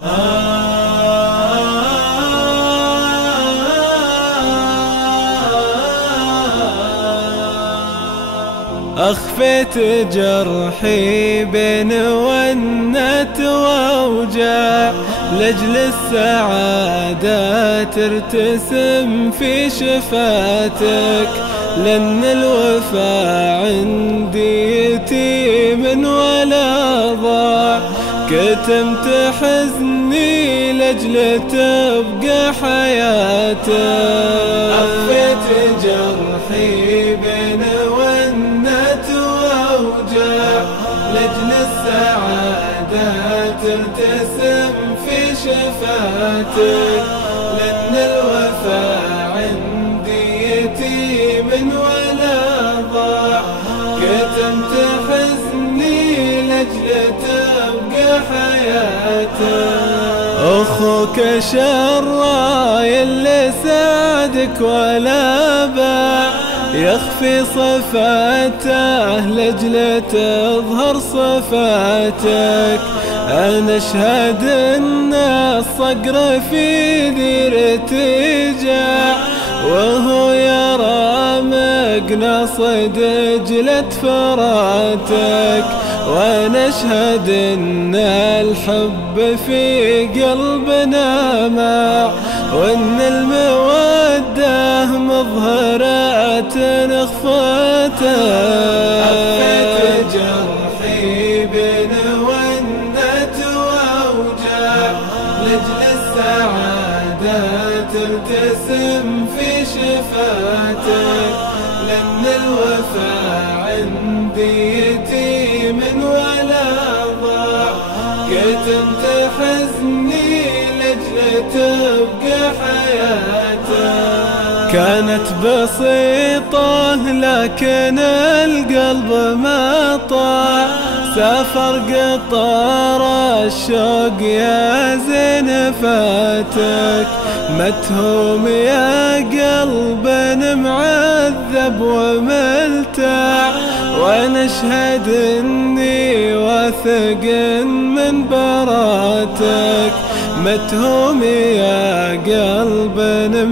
أخفيت جرحي بين ونة وأوجاع، لأجل السعادة ترتسم في شفاتك، لأن الوفا عندي يتيم ولا ضاع. كتمت حزني لأجل تبقى حياتك. أخفيت جرحي بين ونة وأوجاع، لأجل السعادة ترتسم في شفاتك، لأن الوفا عندي يتيم ولا ضاع. كتمت حزني لأجل تبقى حياتك. أخوك شراي اللي سادك ولا باع، يخفي صفاته لأجل تظهر صفاتك. أنا أشهد أن الصقر في دير ارتجاع، وهو يرى مقناص دجلة فراتك. وأنا أشهد أن الحب في قلبنا ماع، وأن المودة مظهرات أخفاتك. أخفيت جرحي بين ونة وأوجاع، لأجل السعادة ترتسم في شفاتك، لأن الوفا عندي يتيم ولا ضاع. كتمت حزني لأجل تبقى حياتك. كانت بسيطة لكن القلب ما طاع، سافر قطار الشوق يا زين فاتك. متهوم يا قلب معذب وملتاع، وانا اشهد اني واثق من براتك. متهوم يا قلب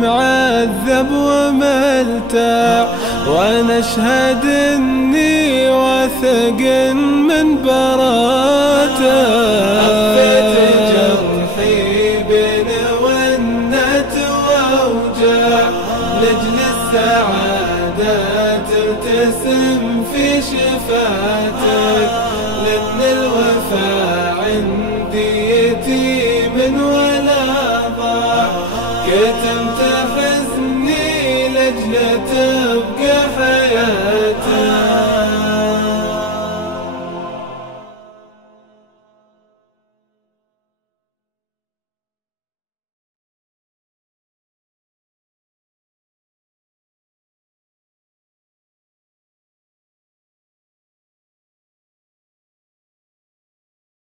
معذب وملتاع، وانا اشهد اني واثق من براتك. أخفيت جرحي بين ونة وأوجاع، لأجل السعادة ترتسم في شفاتك، لأن الوفا عندي يتيم ولا ضاع. كتمت حزني لأجل تبقى حياتك.